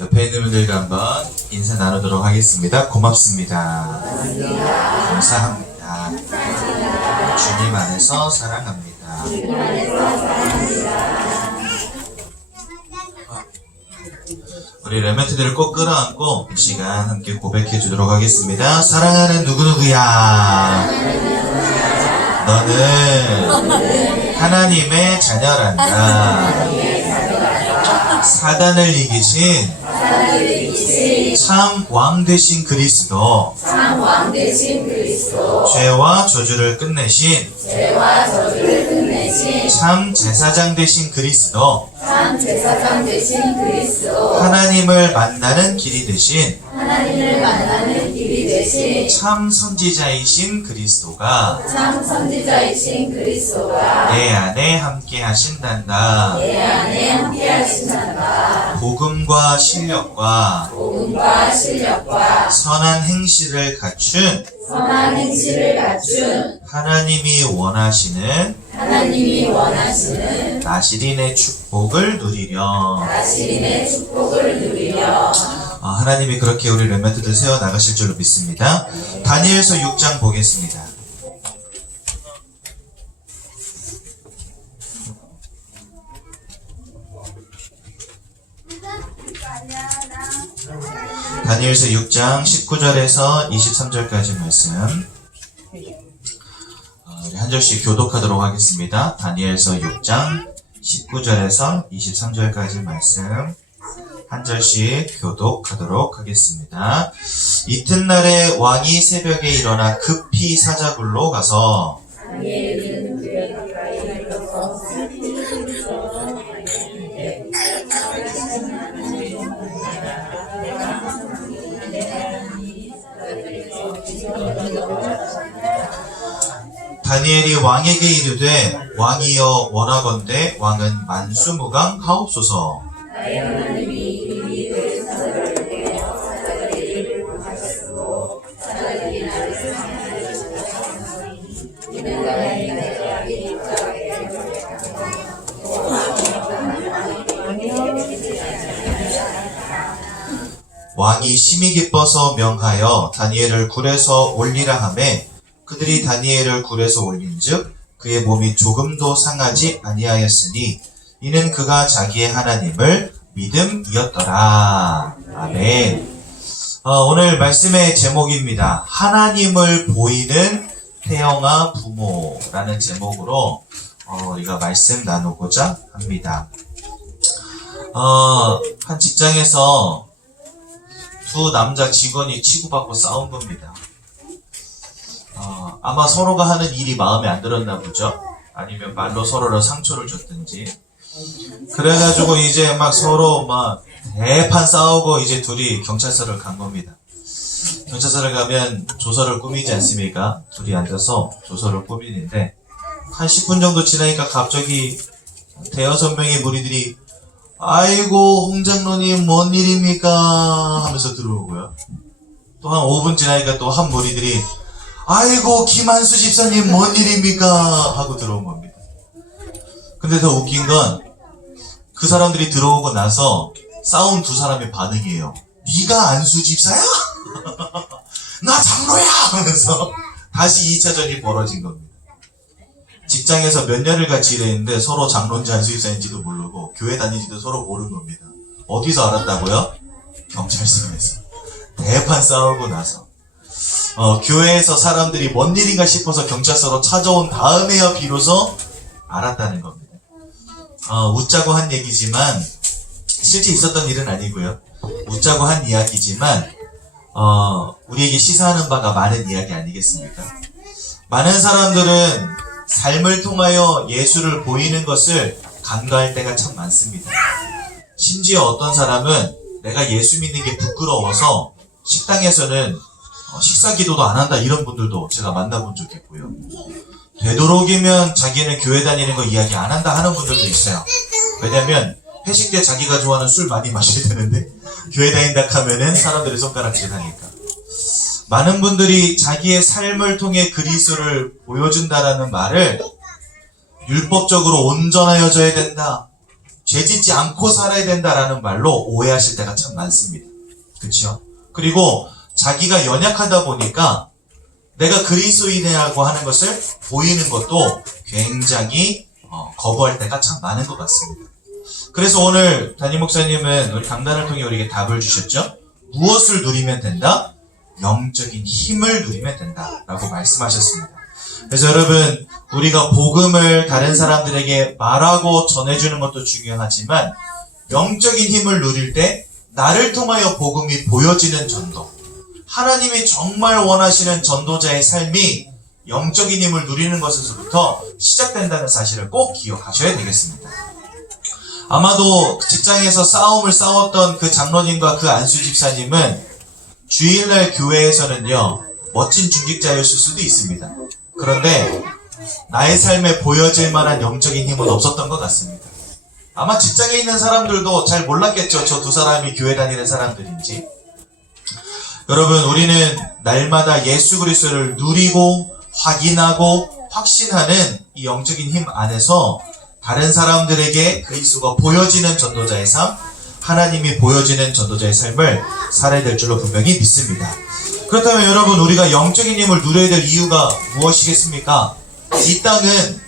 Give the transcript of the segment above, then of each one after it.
옆에 있는 분들과 한번 인사 나누도록 하겠습니다. 고맙습니다. 감사합니다. 주님 안에서 사랑합니다. 우리 렘넌트들을 꼭 끌어안고 이 시간 함께 고백해 주도록 하겠습니다. 사랑하는 누구누구야, 너는 하나님의 자녀란다. 사단을 이기신 참 왕 되신 그리스도, 죄와 저주를 끝내신 참 제사장 되신 그리스도, 하나님을 만나는 길이 되신 참 선지자이신 그리스도가 내 안에 함께 하신단다. 복음과 실력과 선한 행실을 갖춘 하나님이 원하시는 나시린의 축복을 누리려. 하나님이 그렇게 우리 렘넌트들 세워 나가실 줄로 믿습니다. 다니엘서 6장 보겠습니다. 다니엘서 6장 19절에서 23절까지 말씀, 우리 한 절씩 교독하도록 하겠습니다. 다니엘서 6장 19절에서 23절까지 말씀 한 절씩 교독하도록 하겠습니다. 이튿날에 왕이 새벽에 일어나 급히 사자굴로 가서 다니엘이 왕에게 이르되, 왕이여 원하건대 왕은 만수무강하옵소서. 왕이 심히 기뻐서 명하여 다니엘을 굴에서 올리라 하매, 그들이 다니엘을 굴에서 올린즉 그의 몸이 조금도 상하지 아니하였으니 이는 그가 자기의 하나님을 믿음이었더라. 아멘. 오늘 말씀의 제목입니다. 하나님을 보이는 태영아 부모라는 제목으로 우리가 말씀 나누고자 합니다. 한 직장에서 두 남자 직원이 치고받고 싸운 겁니다. 아마 서로가 하는 일이 마음에 안 들었나 보죠. 아니면 말로 서로를 상처를 줬든지. 그래가지고 이제 막 서로 막 대판 싸우고 이제 둘이 경찰서를 간 겁니다. 경찰서를 가면 조서를 꾸미지 않습니까? 둘이 앉아서 조서를 꾸미는데 한 10분 정도 지나니까 갑자기 대여섯 명의 무리들이 아이고 홍 장로님 뭔 일입니까? 하면서 들어오고요. 또 한 5분 지나니까 또 한 무리들이 아이고 김한수 집사님 뭔 일입니까? 하고 들어온 겁니다. 근데 더 웃긴 건 그 사람들이 들어오고 나서 싸운 두 사람의 반응이에요. 네가 안수 집사야? 나 장로야! 하면서 다시 2차전이 벌어진 겁니다. 직장에서 몇 년을 같이 일했는데 서로 장로인지 안수 집사인지도 모르고 교회 다니지도 서로 모르는 겁니다. 어디서 알았다고요? 경찰서에서. 대판 싸우고 나서. 교회에서 사람들이 뭔 일인가 싶어서 경찰서로 찾아온 다음에야 비로소 알았다는 겁니다. 웃자고 한 얘기지만 실제 있었던 일은 아니고요. 웃자고 한 이야기지만 우리에게 시사하는 바가 많은 이야기 아니겠습니까? 많은 사람들은 삶을 통하여 예수를 보이는 것을 간과할 때가 참 많습니다. 심지어 어떤 사람은 내가 예수 믿는 게 부끄러워서 식당에서는 식사 기도도 안 한다, 이런 분들도 제가 만나본 적이 있고요. 되도록이면 자기는 교회 다니는 거 이야기 안 한다 하는 분들도 있어요. 왜냐면 회식 때 자기가 좋아하는 술 많이 마셔야 되는데 교회 다닌다 하면은 사람들이 손가락질 하니까. 많은 분들이 자기의 삶을 통해 그리스도를 보여준다라는 말을 율법적으로 온전하여져야 된다, 죄짓지 않고 살아야 된다라는 말로 오해하실 때가 참 많습니다. 그렇죠? 그리고 자기가 연약하다 보니까 내가 그리스도인이라고 하는 것을 보이는 것도 굉장히 거부할 때가 참 많은 것 같습니다. 그래서 오늘 담임 목사님은 우리 강단을 통해 우리에게 답을 주셨죠? 무엇을 누리면 된다? 영적인 힘을 누리면 된다 라고 말씀하셨습니다. 그래서 여러분, 우리가 복음을 다른 사람들에게 말하고 전해주는 것도 중요하지만 영적인 힘을 누릴 때 나를 통하여 복음이 보여지는 전도, 하나님이 정말 원하시는 전도자의 삶이 영적인 힘을 누리는 것에서부터 시작된다는 사실을 꼭 기억하셔야 되겠습니다. 아마도 직장에서 싸움을 싸웠던 그 장로님과 그 안수 집사님은 주일날 교회에서는요, 멋진 중직자였을 수도 있습니다. 그런데 나의 삶에 보여질 만한 영적인 힘은 없었던 것 같습니다. 아마 직장에 있는 사람들도 잘 몰랐겠죠. 저 두 사람이 교회 다니는 사람들인지. 여러분, 우리는 날마다 예수 그리스도를 누리고 확인하고 확신하는 이 영적인 힘 안에서 다른 사람들에게 그리스도가 보여지는 전도자의 삶, 하나님이 보여지는 전도자의 삶을 살아야 될 줄로 분명히 믿습니다. 그렇다면 여러분, 우리가 영적인 힘을 누려야 될 이유가 무엇이겠습니까? 이 땅은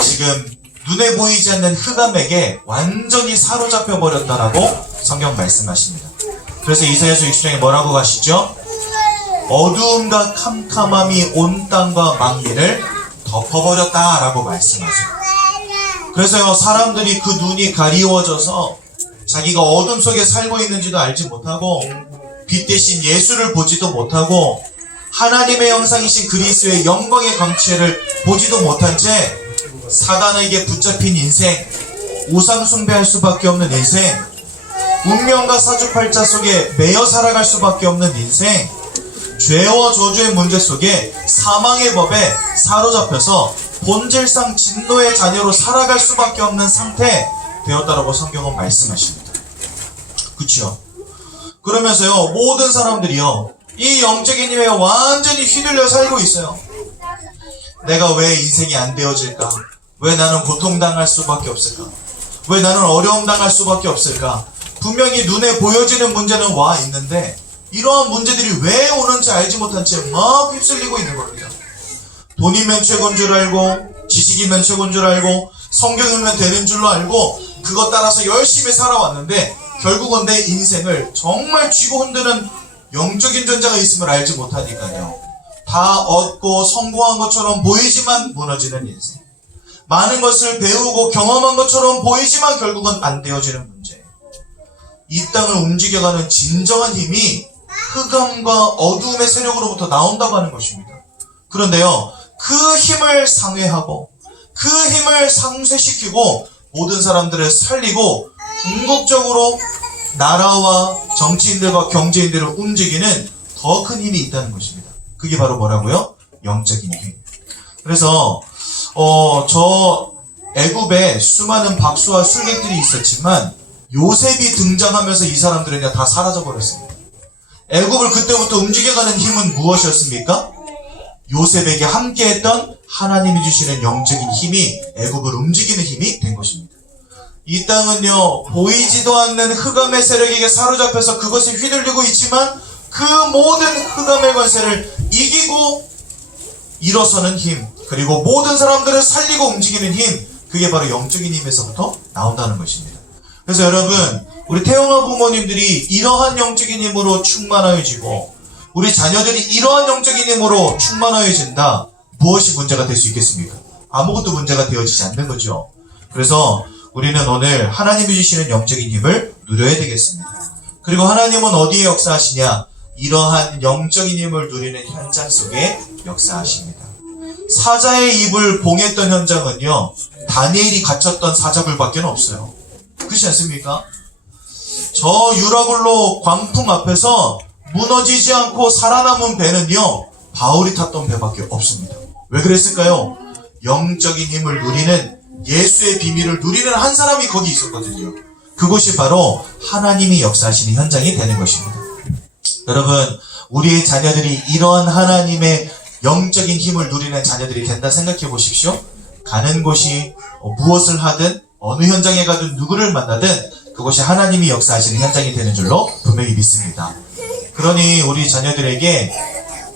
지금 눈에 보이지 않는 흑암에게 완전히 사로잡혀 버렸다라고 성경 말씀하십니다. 그래서 이사야서 60장에 뭐라고 가시죠? 어두움과 캄캄함이 온 땅과 만민을 덮어버렸다라고 말씀하세요. 그래서요, 사람들이 그 눈이 가리워져서 자기가 어둠 속에 살고 있는지도 알지 못하고 빛 대신 예수를 보지도 못하고 하나님의 형상이신 그리스도의 영광의 광채를 보지도 못한 채 사단에게 붙잡힌 인생, 우상 숭배할 수밖에 없는 인생, 운명과 사주팔자 속에 매여 살아갈 수밖에 없는 인생, 죄와 저주의 문제 속에 사망의 법에 사로잡혀서 본질상 진노의 자녀로 살아갈 수밖에 없는 상태 되었다라고 성경은 말씀하십니다. 그렇죠? 그러면서요, 모든 사람들이요, 이 영적인 힘에 완전히 휘둘려 살고 있어요. 내가 왜 인생이 안 되어질까? 왜 나는 고통당할 수밖에 없을까? 왜 나는 어려움 당할 수밖에 없을까? 분명히 눈에 보여지는 문제는 와 있는데 이러한 문제들이 왜 오는지 알지 못한 채 막 휩쓸리고 있는 겁니다. 돈이면 최고인 줄 알고, 지식이면 최고인 줄 알고, 성경이면 되는 줄로 알고, 그것 따라서 열심히 살아왔는데 결국은 내 인생을 정말 쥐고 흔드는 영적인 존재가 있음을 알지 못하니까요, 다 얻고 성공한 것처럼 보이지만 무너지는 인생, 많은 것을 배우고 경험한 것처럼 보이지만 결국은 안 되어지는 문제. 이 땅을 움직여가는 진정한 힘이 흑암과 어두움의 세력으로부터 나온다고 하는 것입니다. 그런데요, 그 힘을 상회하고 그 힘을 상쇄시키고 모든 사람들을 살리고 궁극적으로 나라와 정치인들과 경제인들을 움직이는 더 큰 힘이 있다는 것입니다. 그게 바로 뭐라고요? 영적인 힘. 그래서 저 애굽에 수많은 박수와 술객들이 있었지만 요셉이 등장하면서 이 사람들은 그냥 다 사라져버렸습니다. 애굽을 그때부터 움직여가는 힘은 무엇이었습니까? 요셉에게 함께했던 하나님이 주시는 영적인 힘이 애굽을 움직이는 힘이 된 것입니다. 이 땅은요, 보이지도 않는 흑암의 세력에게 사로잡혀서 그것에 휘둘리고 있지만 그 모든 흑암의 권세를 이기고 일어서는 힘, 그리고 모든 사람들을 살리고 움직이는 힘, 그게 바로 영적인 힘에서부터 나온다는 것입니다. 그래서 여러분, 우리 태영아 부모님들이 이러한 영적인 힘으로 충만하여지고 우리 자녀들이 이러한 영적인 힘으로 충만하여진다, 무엇이 문제가 될 수 있겠습니까? 아무것도 문제가 되어지지 않는 거죠. 그래서 우리는 오늘 하나님이 주시는 영적인 힘을 누려야 되겠습니다. 그리고 하나님은 어디에 역사하시냐? 이러한 영적인 힘을 누리는 현장 속에 역사하십니다. 사자의 입을 봉했던 현장은요, 다니엘이 갇혔던 사자굴밖에 없어요. 그렇지 않습니까? 저 유라굴로 광풍 앞에서 무너지지 않고 살아남은 배는요, 바울이 탔던 배밖에 없습니다. 왜 그랬을까요? 영적인 힘을 누리는, 예수의 비밀을 누리는 한 사람이 거기 있었거든요. 그곳이 바로 하나님이 역사하시는 현장이 되는 것입니다. 여러분, 우리의 자녀들이 이러한 하나님의 영적인 힘을 누리는 자녀들이 된다 생각해 보십시오. 가는 곳이 무엇을 하든 어느 현장에 가든 누구를 만나든 그것이 하나님이 역사하시는 현장이 되는 줄로 분명히 믿습니다. 그러니 우리 자녀들에게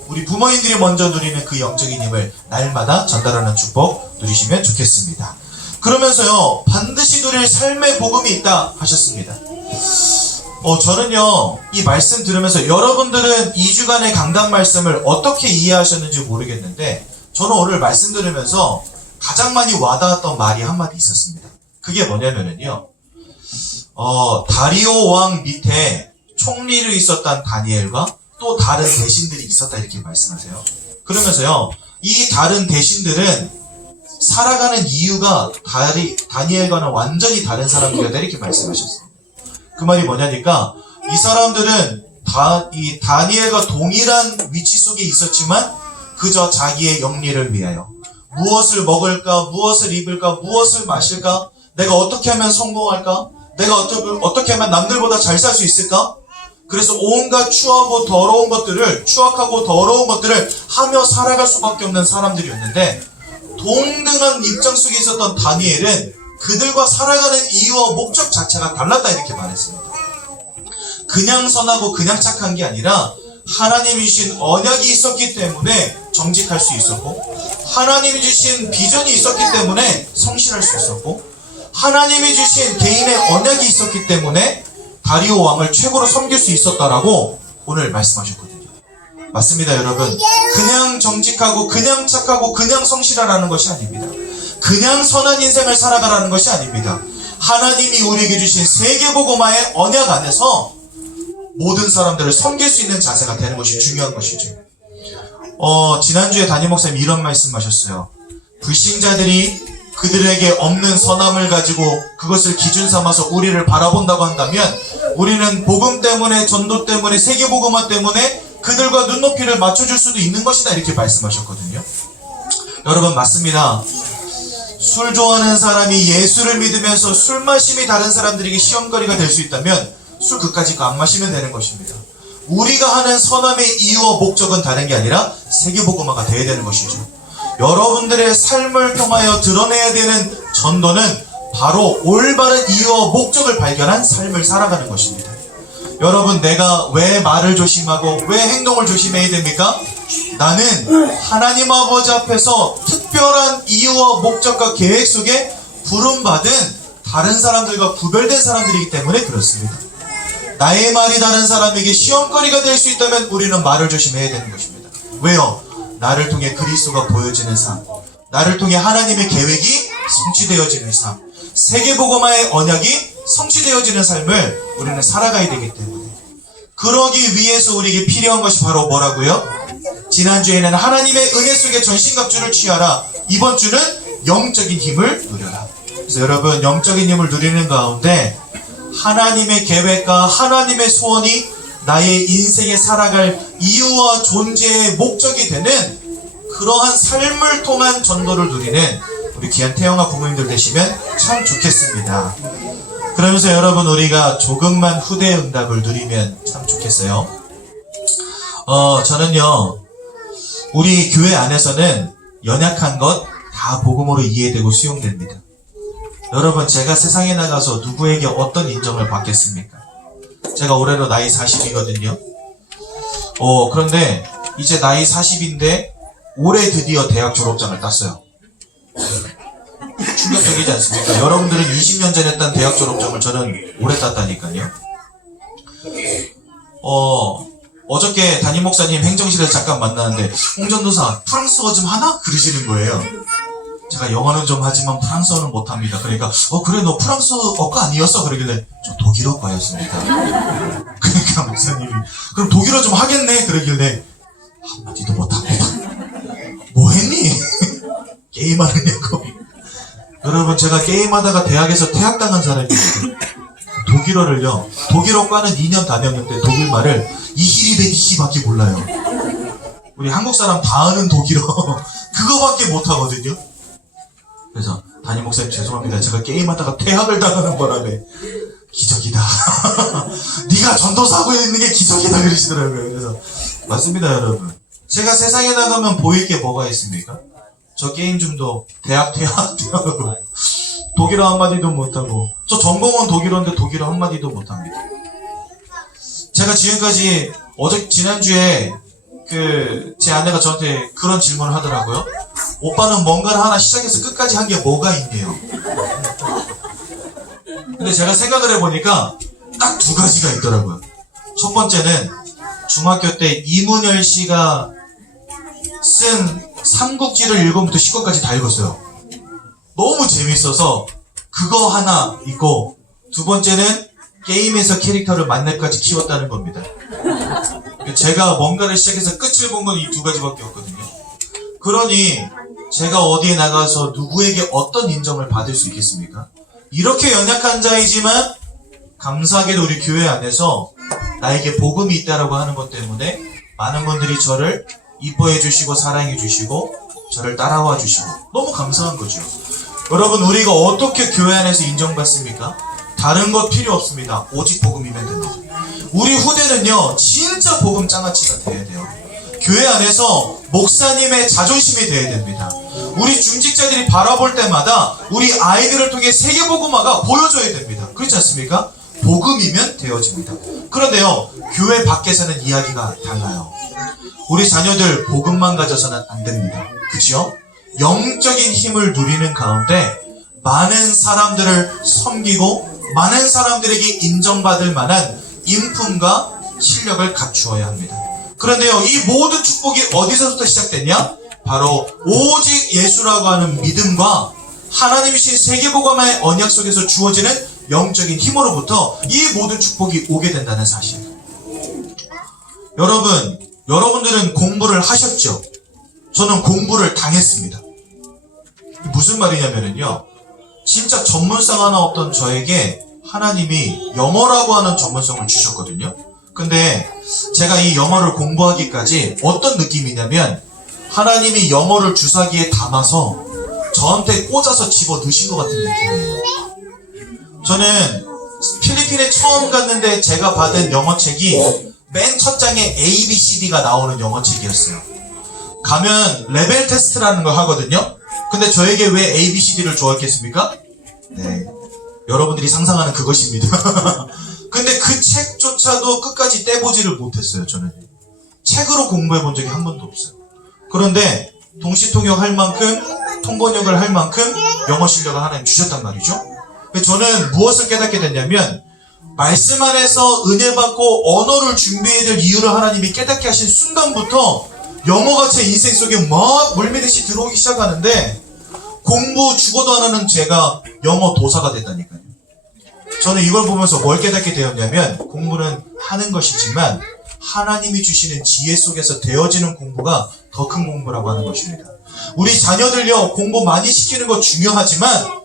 우리 부모님들이 먼저 누리는 그 영적인 힘을 날마다 전달하는 축복 누리시면 좋겠습니다. 그러면서요, 반드시 누릴 삶의 복음이 있다 하셨습니다. 저는요, 이 말씀 들으면서 여러분들은 2주간의 강단 말씀을 어떻게 이해하셨는지 모르겠는데, 저는 오늘 말씀 들으면서 가장 많이 와닿았던 말이 한마디 있었습니다. 그게 뭐냐면요, 다리오 왕 밑에 총리로 있었던 다니엘과 또 다른 대신들이 있었다 이렇게 말씀하세요. 그러면서요, 이 다른 대신들은 살아가는 이유가 다니엘과는 완전히 다른 사람들이다 이렇게 말씀하셨어요. 그 말이 뭐냐니까 이 사람들은 이 다니엘과 동일한 위치 속에 있었지만 그저 자기의 영리를 위하여 무엇을 먹을까, 무엇을 입을까, 무엇을 마실까, 내가 어떻게 하면 성공할까, 내가 어떻게 하면 남들보다 잘 살 수 있을까, 그래서 온갖 추하고 더러운 것들을, 추악하고 더러운 것들을 하며 살아갈 수밖에 없는 사람들이었는데, 동등한 입장 속에 있었던 다니엘은 그들과 살아가는 이유와 목적 자체가 달랐다 이렇게 말했습니다. 그냥 선하고 그냥 착한 게 아니라 하나님이 주신 언약이 있었기 때문에 정직할 수 있었고, 하나님이 주신 비전이 있었기 때문에 성실할 수 있었고, 하나님이 주신 개인의 언약이 있었기 때문에 다리오 왕을 최고로 섬길 수 있었다라고 오늘 말씀하셨거든요. 맞습니다, 여러분. 그냥 정직하고 그냥 착하고 그냥 성실하라는 것이 아닙니다. 그냥 선한 인생을 살아가라는 것이 아닙니다. 하나님이 우리에게 주신 세계복음화의 언약 안에서 모든 사람들을 섬길 수 있는 자세가 되는 것이 중요한 것이죠. 지난주에 담임 목사님 이런 말씀하셨어요. 불신자들이 그들에게 없는 선함을 가지고 그것을 기준 삼아서 우리를 바라본다고 한다면 우리는 복음 때문에, 전도 때문에, 세계복음화 때문에 그들과 눈높이를 맞춰줄 수도 있는 것이다 이렇게 말씀하셨거든요. 여러분, 맞습니다. 술 좋아하는 사람이 예수를 믿으면서 술 마심이 다른 사람들에게 시험거리가 될 수 있다면 술 그까짓 거 안 마시면 되는 것입니다. 우리가 하는 선함의 이유와 목적은 다른 게 아니라 세계복음화가 되어야 되는 것이죠. 여러분들의 삶을 통하여 드러내야 되는 전도는 바로 올바른 이유와 목적을 발견한 삶을 살아가는 것입니다. 여러분, 내가 왜 말을 조심하고 왜 행동을 조심해야 됩니까? 나는 하나님 아버지 앞에서 특별한 이유와 목적과 계획 속에 부름받은 다른 사람들과 구별된 사람들이기 때문에 그렇습니다. 나의 말이 다른 사람에게 시험거리가 될 수 있다면 우리는 말을 조심해야 되는 것입니다. 왜요? 나를 통해 그리스도가 보여지는 삶, 나를 통해 하나님의 계획이 성취되어지는 삶, 세계복음화의 언약이 성취되어지는 삶을 우리는 살아가야 되기 때문에, 그러기 위해서 우리에게 필요한 것이 바로 뭐라고요? 지난주에는 하나님의 은혜 속에 전신갑주를 취하라, 이번 주는 영적인 힘을 누려라. 그래서 여러분, 영적인 힘을 누리는 가운데 하나님의 계획과 하나님의 소원이 나의 인생에 살아갈 이유와 존재의 목적이 되는 그러한 삶을 통한 전도를 누리는 우리 귀한 태영아 부모님들 되시면 참 좋겠습니다. 그러면서 여러분, 우리가 조금만 후대의 응답을 누리면 참 좋겠어요. 저는요, 우리 교회 안에서는 연약한 것 다 복음으로 이해되고 수용됩니다. 여러분, 제가 세상에 나가서 누구에게 어떤 인정을 받겠습니까? 제가 올해로 나이 40이거든요. 그런데 이제 나이 40인데 올해 드디어 대학 졸업장을 땄어요. 충격적이지 않습니까? 여러분들은 20년 전에 딴 대학 졸업장을 저는 올해 땄다니까요. 어저께 담임 목사님 행정실에서 잠깐 만나는데, 홍전도사 프랑스어 좀 하나? 그러시는 거예요. 제가 영어는 좀 하지만 프랑스어는 못합니다. 그러니까 그래, 너 프랑스어가 아니었어? 그러길래 저 독일어과였습니다. 그러니까 목사님이 그럼 독일어 좀 하겠네? 그러길래 한마디도 못하고 뭐 했니? 게임하느냐고. 여러분, 제가 게임하다가 대학에서 퇴학당한 사람이거든요. 독일어과는 2년 다녔는데 독일말을 이히리베기히밖에 몰라요. 우리 한국 사람 다 아는 독일어 그거밖에 못하거든요. 그래서 담임 목사님 죄송합니다. 제가 게임하다가 퇴학을 당하는 바람에 기적이다. 네가 전도사고 있는 게 기적이다 그러시더라고요. 그래서 맞습니다, 여러분. 제가 세상에 나가면 보일 게 뭐가 있습니까? 저 게임 중도 대학 퇴학하고 독일어 한마디도 못하고, 저 전공은 독일어인데 독일어 한마디도 못합니다. 제가 지금까지 지난주에 제 아내가 저한테 그런 질문을 하더라고요. 오빠는 뭔가를 하나 시작해서 끝까지 한 게 뭐가 있네요. 근데 제가 생각을 해보니까 딱 두 가지가 있더라고요. 첫 번째는 중학교 때 이문열 씨가 쓴 삼국지를 1권부터 10권까지 다 읽었어요. 너무 재밌어서 그거 하나 있고, 두 번째는 게임에서 캐릭터를 만렙까지 키웠다는 겁니다. 제가 뭔가를 시작해서 끝을 본 건 이 두 가지밖에 없거든요. 그러니 제가 어디에 나가서 누구에게 어떤 인정을 받을 수 있겠습니까? 이렇게 연약한 자이지만 감사하게도 우리 교회 안에서 나에게 복음이 있다라고 하는 것 때문에 많은 분들이 저를 이뻐해 주시고 사랑해 주시고 저를 따라와 주시고 너무 감사한 거죠. 여러분, 우리가 어떻게 교회 안에서 인정받습니까? 다른 것 필요 없습니다. 오직 복음이면 됩니다. 우리 후대는요, 진짜 복음 장아찌가 돼야 돼요. 교회 안에서 목사님의 자존심이 돼야 됩니다. 우리 중직자들이 바라볼 때마다 우리 아이들을 통해 세계복음화가 보여줘야 됩니다. 그렇지 않습니까? 복음이면 되어집니다. 그런데요, 교회 밖에서는 이야기가 달라요. 우리 자녀들 복음만 가져서는 안 됩니다. 그죠? 영적인 힘을 누리는 가운데 많은 사람들을 섬기고 많은 사람들에게 인정받을 만한 인품과 실력을 갖추어야 합니다. 그런데요, 이 모든 축복이 어디서부터 시작됐냐? 바로 오직 예수라고 하는 믿음과 하나님이신 세계복음화의 언약 속에서 주어지는 영적인 힘으로부터 이 모든 축복이 오게 된다는 사실. 여러분들은 공부를 하셨죠? 저는 공부를 당했습니다. 무슨 말이냐면요, 진짜 전문성 하나 없던 저에게 하나님이 영어라고 하는 전문성을 주셨거든요. 근데 제가 이 영어를 공부하기까지 어떤 느낌이냐면 하나님이 영어를 주사기에 담아서 저한테 꽂아서 집어 넣으신 것 같은 느낌이에요. 저는 필리핀에 처음 갔는데 제가 받은 영어책이 맨 첫 장에 ABCD가 나오는 영어책이었어요. 가면 레벨 테스트라는 걸 하거든요. 근데 저에게 왜 ABCD를 주었겠습니까? 네, 여러분들이 상상하는 그것입니다. 근데 그 책조차도 끝까지 떼보지를 못했어요. 저는 책으로 공부해 본 적이 한 번도 없어요. 그런데 동시통역 할 만큼, 통번역을 할 만큼 영어 실력을 하나님 주셨단 말이죠. 저는 무엇을 깨닫게 됐냐면 말씀 안에서 은혜 받고 언어를 준비해야 될 이유를 하나님이 깨닫게 하신 순간부터 영어가 제 인생 속에 막 물밀듯이 들어오기 시작하는데 공부 죽어도 안 하는 제가 영어 도사가 됐다니까요. 저는 이걸 보면서 뭘 깨닫게 되었냐면 공부는 하는 것이지만 하나님이 주시는 지혜 속에서 되어지는 공부가 더 큰 공부라고 하는 것입니다. 우리 자녀들요, 공부 많이 시키는 거 중요하지만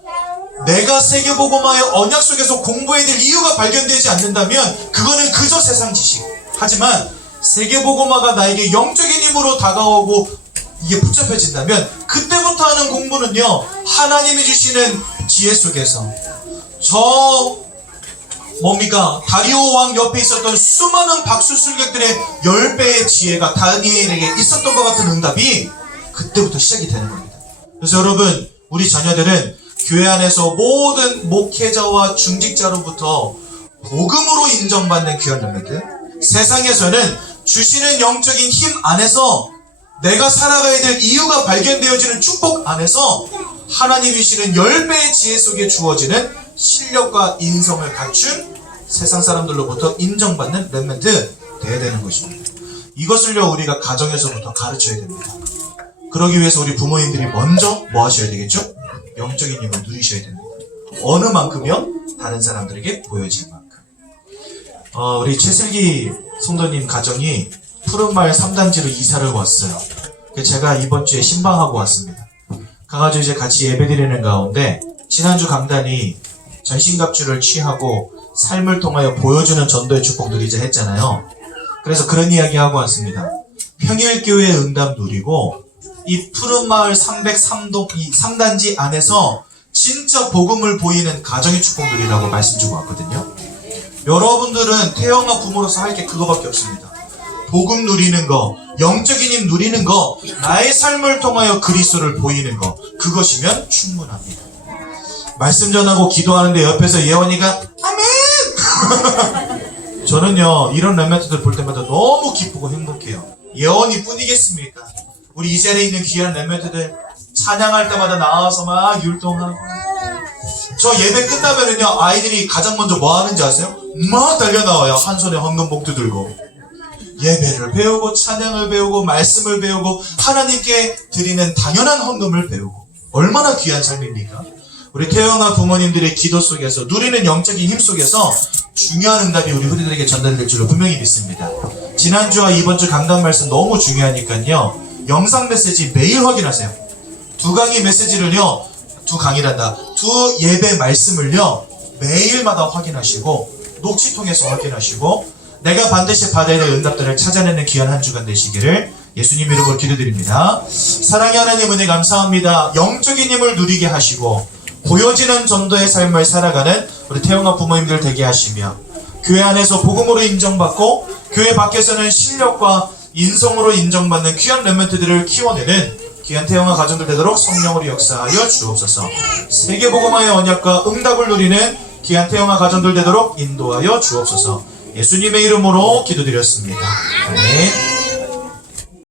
내가 세계복음화의 언약 속에서 공부해야 될 이유가 발견되지 않는다면 그거는 그저 세상 지식. 하지만 세계복음화가 나에게 영적인 힘으로 다가오고 이게 붙잡혀진다면 그때부터 하는 공부는요, 하나님이 주시는 지혜 속에서 다리오 왕 옆에 있었던 수많은 박수술객들의 10배의 지혜가 다니엘에게 있었던 것 같은 응답이 그때부터 시작이 되는 겁니다. 그래서 여러분, 우리 자녀들은 교회 안에서 모든 목회자와 중직자로부터 복음으로 인정받는 귀한 렘넌트, 세상에서는 주시는 영적인 힘 안에서 내가 살아가야 될 이유가 발견되어지는 축복 안에서 하나님이시는 10배의 지혜 속에 주어지는 실력과 인성을 갖춘 세상 사람들로부터 인정받는 렘넌트 되어야 되는 것입니다. 이것을요, 우리가 가정에서부터 가르쳐야 됩니다. 그러기 위해서 우리 부모님들이 먼저 뭐 하셔야 되겠죠? 영적인 힘을 누리셔야 됩니다. 어느 만큼요? 다른 사람들에게 보여질 만큼. 우리 최슬기 성도님 가정이 푸른마을 3단지로 이사를 왔어요. 제가 이번 주에 신방하고 왔습니다. 가가지고 이제 같이 예배드리는 가운데 지난주 강단이 전신갑주를 취하고 삶을 통하여 보여주는 전도의 축복 누리자 했잖아요. 그래서 그런 이야기 하고 왔습니다. 평일교회 응답 누리고 이 푸른마을 303동 이 3단지 안에서 진짜 복음을 보이는 가정의 축복 누리라고 말씀 주고 왔거든요. 여러분들은 태영아 부모로서 할 게 그거밖에 없습니다. 복음 누리는 거, 영적인 힘 누리는 거, 나의 삶을 통하여 그리스도를 보이는 거, 그것이면 충분합니다. 말씀 전하고 기도하는데 옆에서 예원이가 아멘! 저는요 이런 랩멘트들 볼 때마다 너무 기쁘고 행복해요. 예원이 뿐이겠습니까? 우리 이 자리에 있는 귀한 랩멘트들 찬양할 때마다 나와서 막 율동하고, 저 예배 끝나면은요 아이들이 가장 먼저 뭐 하는지 아세요? 막 달려나와요. 한 손에 헌금봉투 들고 예배를 배우고 찬양을 배우고 말씀을 배우고 하나님께 드리는 당연한 헌금을 배우고, 얼마나 귀한 삶입니까? 우리 태영아 부모님들의 기도 속에서 누리는 영적인 힘 속에서 중요한 응답이 우리 후대들에게 전달될 줄로 분명히 믿습니다. 지난주와 이번주 강단 말씀 너무 중요하니까요 영상 메시지 매일 확인하세요. 두 강의 메시지를요, 두 예배 말씀을요 매일마다 확인하시고 녹취통에서 확인하시고 내가 반드시 받아야 될 응답들을 찾아내는 귀한 한 주간 되시기를 예수님 이름으로 기도드립니다. 사랑의 하나님 은혜 감사합니다. 영적인 힘을 누리게 하시고 보여지는 전도의 삶을 살아가는 우리 태영아 부모님들 되게 하시며, 교회 안에서 복음으로 인정받고 교회 밖에서는 실력과 인성으로 인정받는 귀한 랩멘트들을 키워내는 귀한 태영아 가정들 되도록 성령으로 역사하여 주옵소서. 세계복음화의 언약과 응답을 누리는 귀한 태영아 가정들 되도록 인도하여 주옵소서. 예수님의 이름으로 기도드렸습니다. 아멘.